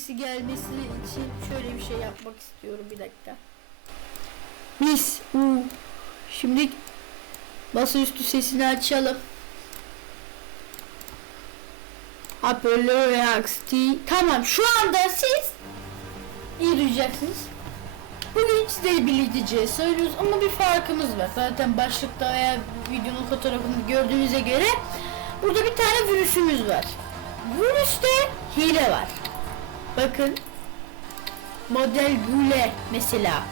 sesi gelmesi için şöyle bir şey yapmak istiyorum bir dakika. Mis. Uu. Şimdi masaüstü sesini açalım. Hoparlör XT. Tamam şu anda siz iyi duyacaksınız. Bugün sizleri birlikte söylüyoruz ama bir farkımız var. Zaten başlıkta veya videonun fotoğrafını gördüğünüze göre burada bir tane virüsümüz var. Virüste hile var. Bakın. Model Gule mesela.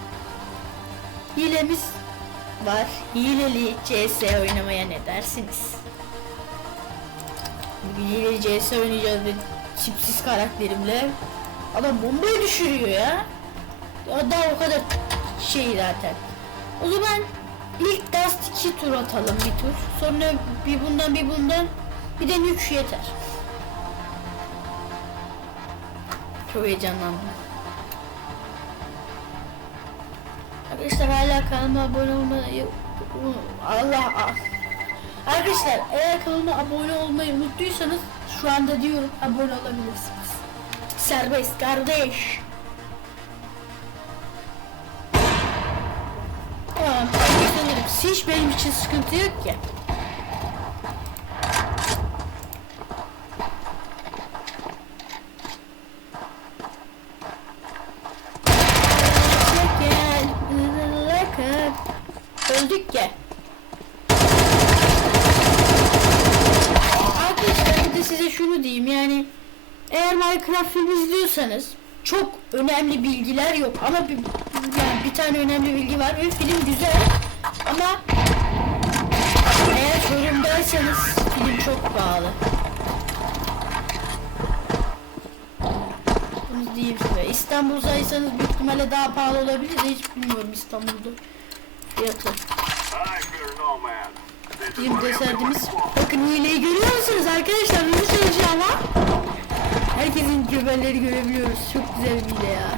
Hilemiz var. Hileli CS oynamaya ne dersiniz? Hileli CS oynayacağız ve çipsiz karakterimle. Adam bombayı düşürüyor ya. O da o kadar şey zaten. O zaman ilk Dust 2 tur atalım bir tur. Sonra bir bundan bir bundan bir de Nükş yeter. Çok heyecanlandım. Arkadaşlar hala kanalıma abone olmayı Allah ah. Arkadaşlar eğer kanalıma abone olmayı unuttuysanız şu anda diyorum abone olabilirsiniz. Serbest kardeş. Tamam, sanırım. Hiç benim için sıkıntı yok ki. Öldük ya. Arkadaşlar bir de size şunu diyeyim yani eğer Minecraft film izliyorsanız çok önemli bilgiler yok ama bir, yani bir tane önemli bilgi var ve film güzel ama eğer sorundaysanız film çok pahalı. Bunu diyeyim size. İstanbul'daysanız büyük ihtimalle daha pahalı olabilir de hiç bilmiyorum İstanbul'da fiyatı. Diyeyim deserdiniz. Bakın hileyi görüyor musunuz arkadaşlar? Bunu söyleyeceğim ama. Herkesin göbelleri görebiliyoruz. Çok güzel bir hile ya.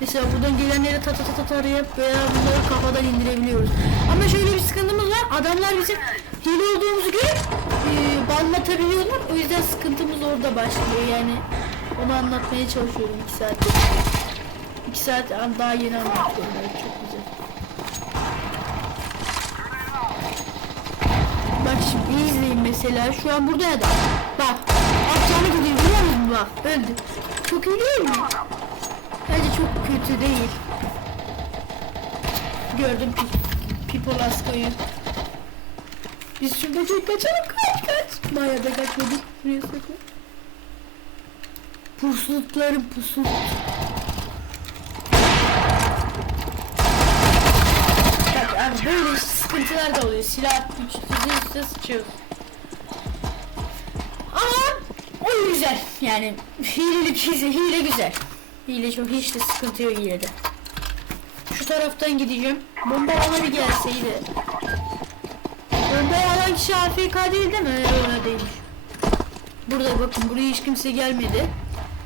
Mesela buradan gelenleri ta ta ta ta tarayıp veya bunları kafadan indirebiliyoruz. Ama şöyle bir sıkıntımız var. Adamlar bizim hile olduğumuzu görüp e, banlatabiliyorlar. O yüzden sıkıntımız orada başlıyor yani. Onu anlatmaya çalışıyorum 2 saattir. 2 saat daha yeni anlatıyorum. Çok güzel. Bak şimdi izleyin mesela. Şu an burada ya da. Bak. Atacağını gidiyor. Biliyor musun bak. Öldü. Çok iyi değil mi? Bence çok kötü değil. Gördüm pi Pipo Lasko'yu. Biz şurada çok kaçalım kaç kaç. Bayağı da kaçmadık. Buraya sakın. Puslutlarım puslut. Bak abi böyle sıkıntılar da oluyor. Silah üç üstüne sıçıyor. Ama o güzel. Yani hilelik hile, hile güzel. Hile çok hiç de sıkıntı yok hilede. Şu taraftan gideceğim. Bomba bana bir gelseydi. Bomba alan kişi AFK değil değil mi? Öyle değilmiş. Burada bakın buraya hiç kimse gelmedi.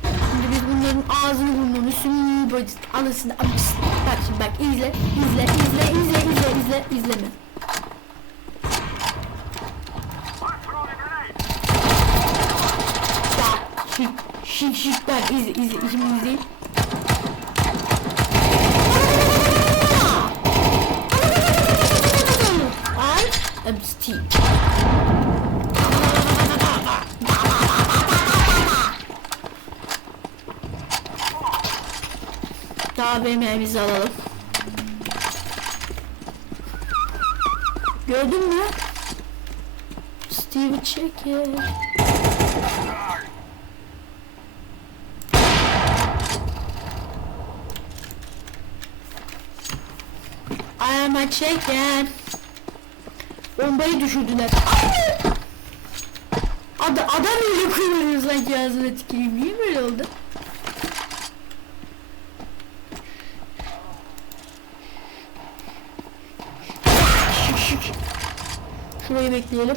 Şimdi biz bunların ağzını burnunu bacı anasını amcısını şimdi bak izle izle izle izle izle izle izleme. Bak şık şık şık bak izle izle şimdi izleyin. I am Steve. Daha BMW'mizi alalım. Gördün mü? Steve çeker. I am a chicken. Bombayı düşürdüler. Ad adam öyle kullanıyor sanki ağzına tüküreyim. Niye böyle oldu? Şurayı bekleyelim.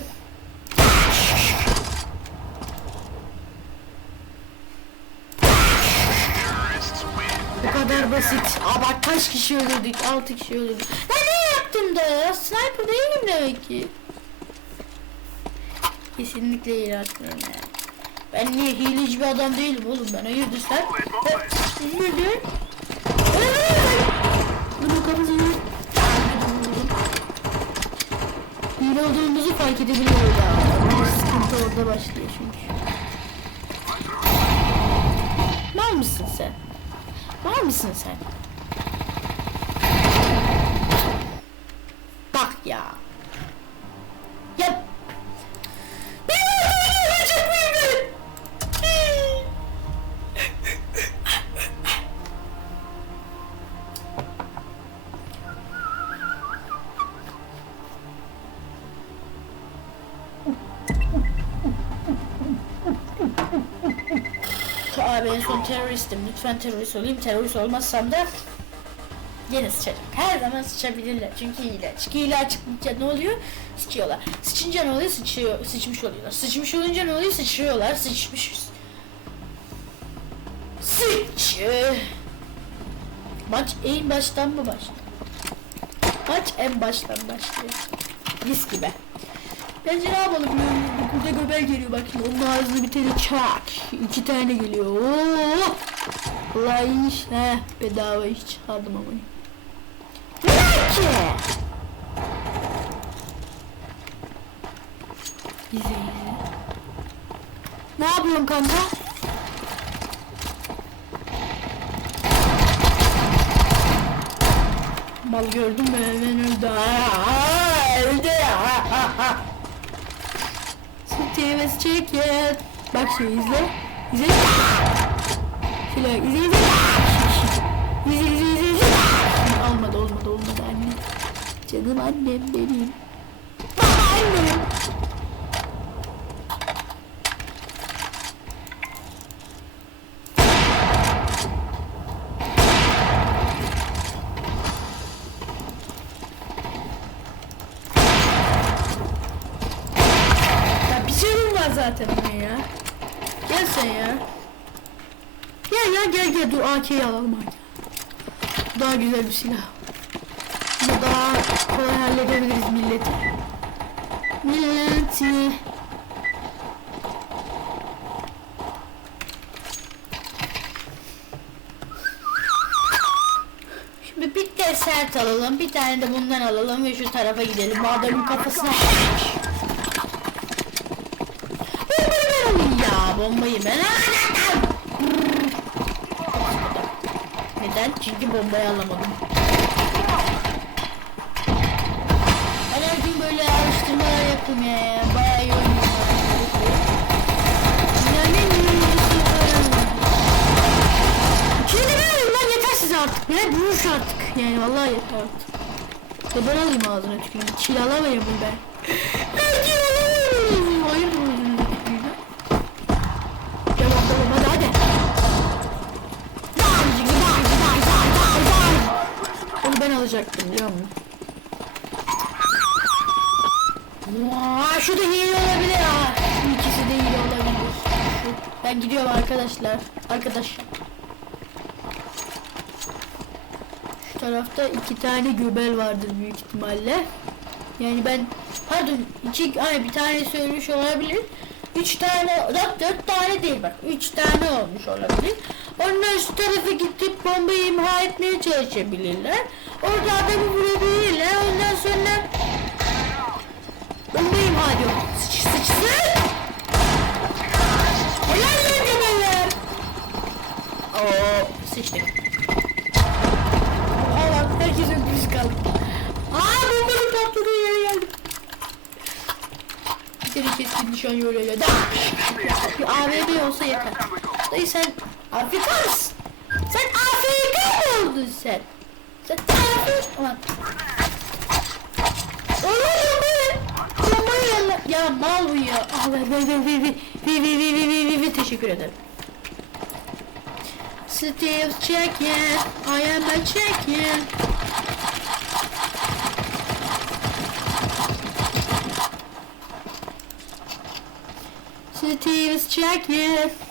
Bu kadar basit. Aa bak kaç kişi öldürdük? 6 kişi öldürdük. Ben ne yaptım da? Sniper değilim demek ki. Kesinlikle iyi atmıyorum ya. Ben niye hileci bir adam değilim oğlum ben hayırdır sen? Neden? Bunun kafasını Hile olduğumuzu fark edebiliyor ya. Sıkıntı orada başlıyor çünkü. Mal mısın sen? Mal mısın sen? Bak. Ya. Teröristim. Lütfen terörist olayım. Terörist olmazsam da Yine sıçacak. Her zaman sıçabilirler. Çünkü hile. Çünkü hile çıkınca ne oluyor? Sıçıyorlar. Sıçınca ne oluyor? Sıçıyor. Sıçmış oluyorlar. Sıçmış olunca ne oluyor? Sıçıyorlar. Sıçmış. Sıç. Maç en baştan mı başlıyor? Maç en baştan başlıyor. Mis gibi. Bence ne yapalım? Burada göbel geliyor bak şimdi. Onun ağzına bir tane çak. İki tane geliyor. Oo! Vallahi iş. Heh, bedava iş çıkardım ama. Ne ki? İzle izle. Ne yapıyorsun kanka? Mal gördün mü hemen öldü. Aa, öldü. Ha, ha, ha. Sırtımız çekin. Bak şu izle. İzle. Şöyle izle izle. İzle izle izle izle. Olmadı olmadı olmadı anne. Canım annem benim. Annem. Ya bir şeyim var zaten onun ya. Gel sen ya. Gel ya gel gel dur AK'yi alalım AK. Daha güzel bir silah. Bunu daha kolay halledebiliriz milleti. Milleti. Şimdi bir de sert alalım, bir tane de bundan alalım ve şu tarafa gidelim. Bu adamın kafasına... Bombayı ben alayım ya, bombayı ben alayım. Neden? Çünkü bombayı alamadım. Ben her gün böyle araştırmalar yaptım ya. Bayağı iyi oynuyorum. Şimdi ben yeter size artık. Ya büyük artık. Yani vallahi yeter artık. Ya ben alayım ağzına tüküreyim. Çil alamayayım bunu ben. Ben alacaktım biliyor musun? Vaa, şu da hile olabilir ha. İkisi de hile olabilir. Şu. Ben gidiyorum arkadaşlar. Arkadaşlar. Şu tarafta iki tane göbel vardır büyük ihtimalle. Yani ben pardon iki ay bir tane söylemiş olabilir. Üç tane, dört, dört tane değil bak. Üç tane olmuş olabilir. Onlar şu tarafa gidip bombayı imha etmeye çalışabilirler. Orada adamı vurabilirler. Ondan sonra bombayı imha ediyor. Sıç, sıçsın. Helal lan göbeler. Oo, sıçtık. Allah herkes öpüş kaldı. Aa bombanın patladığı yere geldim. Kere keskin nişan yoluyla da. Bir AVM olsa yeter. Dayı sen Afrika mısın? Sen Afrika oldun sen? Sen Afrika. Oğlum be. Bombayı yalla. Ya mal bu ya. Ah ver ver ver ver ver ver ver ver ver ver teşekkür ederim. Still checking. I am a Let's check, yeah.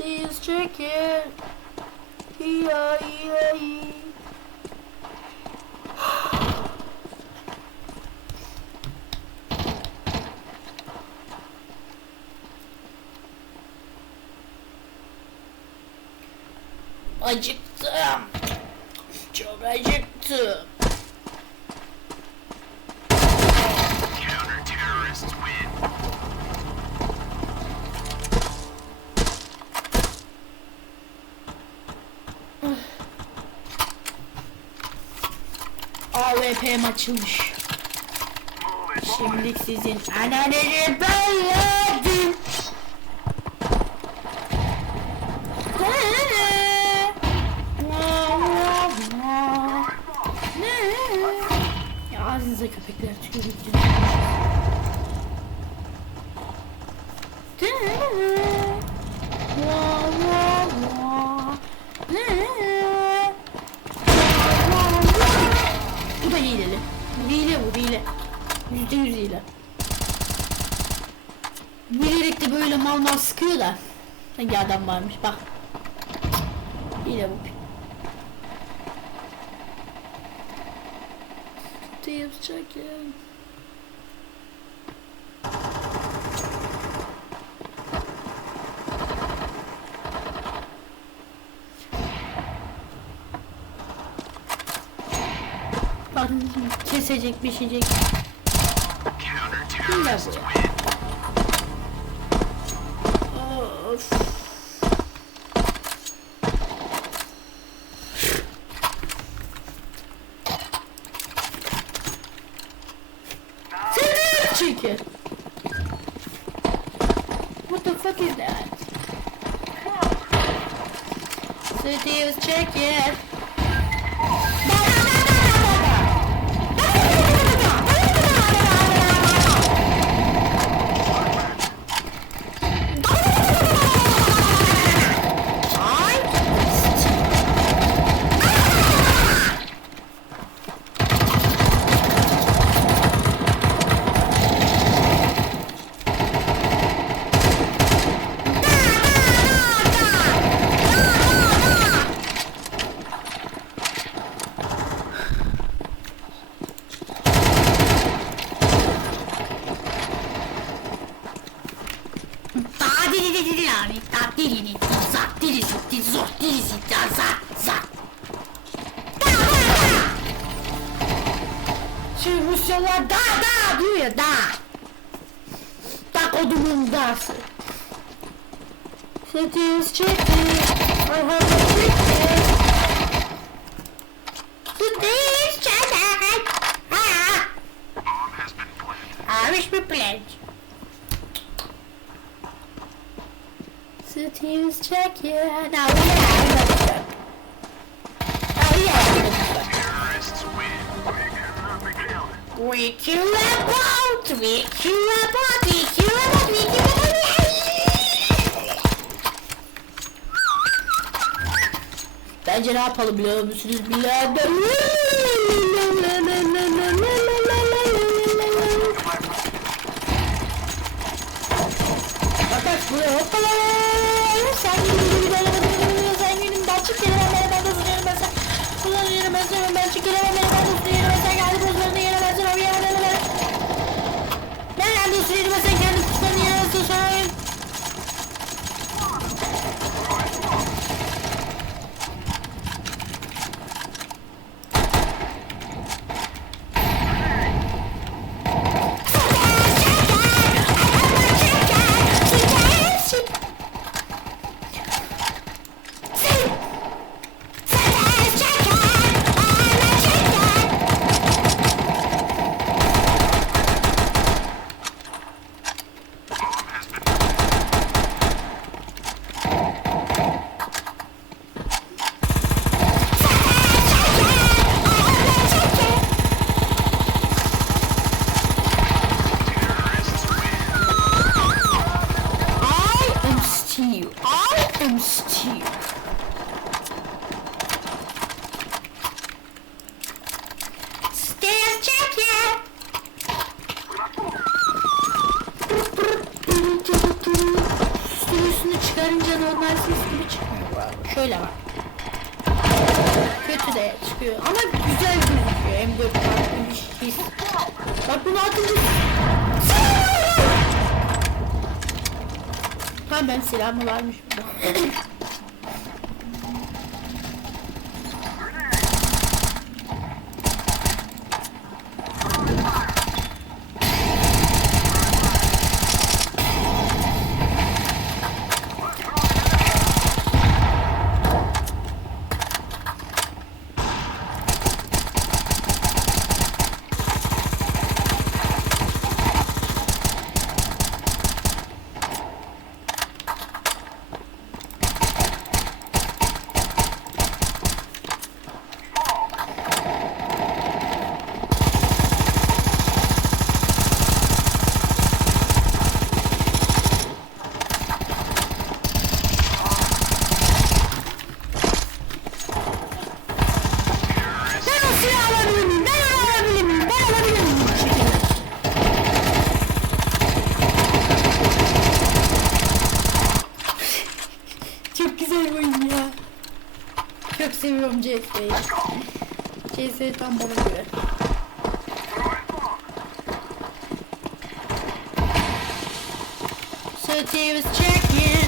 This jacket. Hiya hiya hi. Acıktım. Çok acıktım. AWP'm açılmış. Şimdilik sizin ananızı belledim. Ya ağzınıza köpekler tükürüktü. Bu Yüzde yüz. Bilerek de böyle mal mal sıkıyor da. Hangi adam varmış bak. Hile bu. Tips checking. Bak kesecek biçecek. nowhere. What the fuck is that? So there chicken. Kira Party, Kira Party, Kira Party. Bence ne yapalım biliyor musunuz birader? Bak buraya hoppala. Sen benim gibi sen benim ben çık gelemem ben sen. Kullanıyorum ben ben çık gelemem ben Bak bunu atınca... Ha ben silahımı varmış burada. bekleyin. Şeyse tam bana göre. So Davis check in.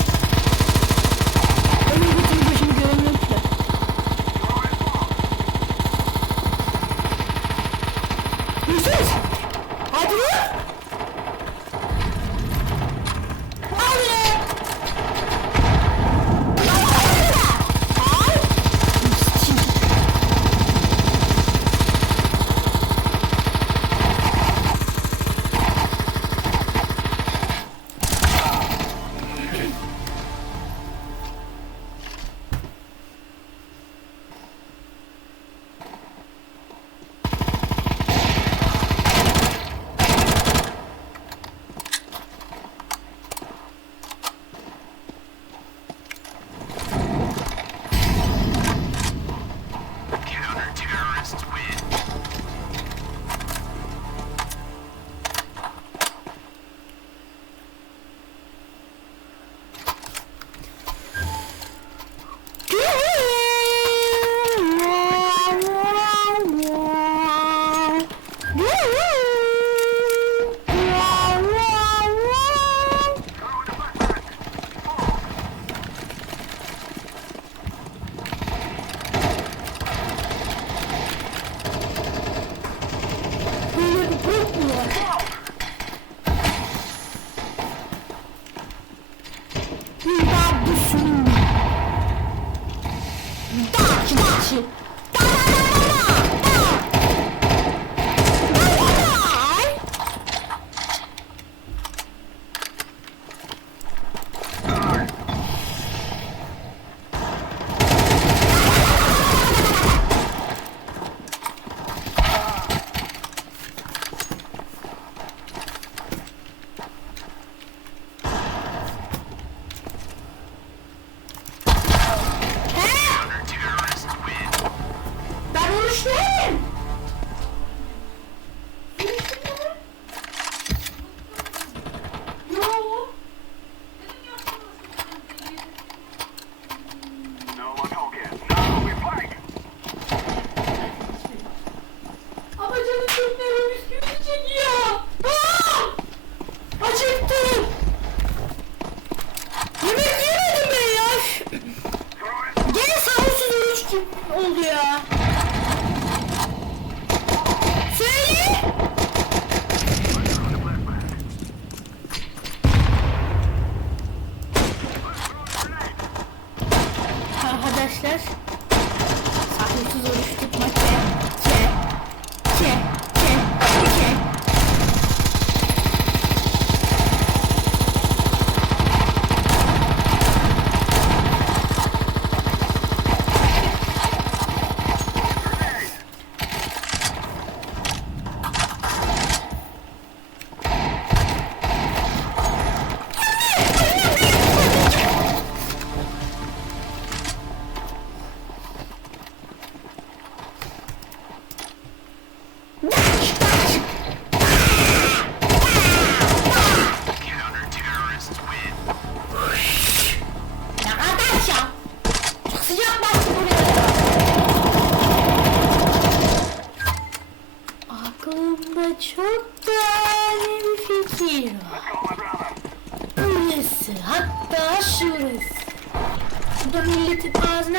Da milletin ağzına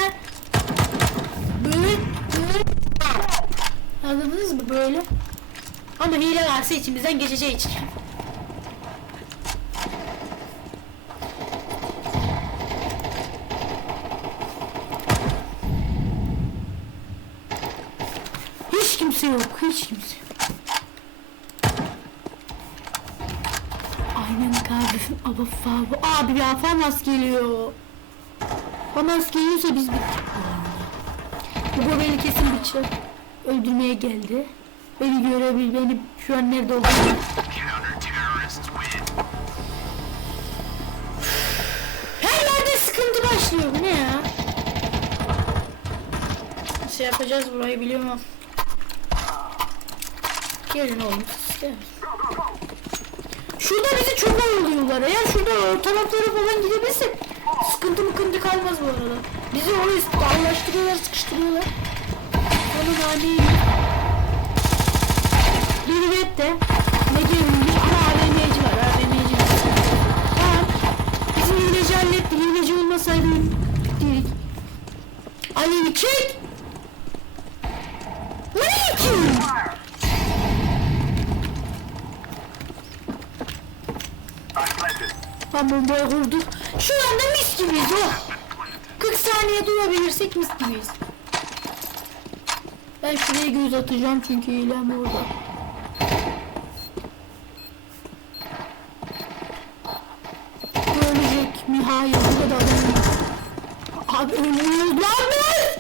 böyle böyle Anladınız mı böyle? Ama hile varsa içimizden geçeceği için. Hiç kimse yok, hiç kimse yok. Aynen kardeşim, ama Fabu. Abi ya Famas geliyor. Famas geliyorsa biz bittik bu beni kesin bıçak öldürmeye geldi. Beni görebil, beni şu an nerede olduğunu. Her yerde sıkıntı başlıyor, bu ne ya? Nasıl yapacağız burayı biliyorum. Gelin oğlum. Şurada bizi çok oyalıyorlar. Eğer şurada o taraflara falan gidebilsek sıkıntı mıkıntı kalmaz bu arada. Bizi oraya bağlaştırıyorlar, sıkıştırıyorlar. Sonra naneyi Gerilet de ne gerilmiş ama AVM'ci var, AVM'ci var. Tamam. Bizim hileci halletti. Hileci olmasaydı dedik. Alev'i çek! Ki? Ben bombayı kurduk. Şu anda mis gibiyiz oh. 40 saniye durabilirsek mis gibiyiz. Ben şuraya göz atacağım çünkü eylem orada. Ölecek mi? Hayır bu kadar. Abi ölüyoruz lan biz!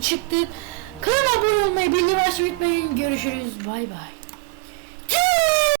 Çıktık. Kanala abone olmayı, bildirim açmayı unutmayın. Görüşürüz. Bay bay.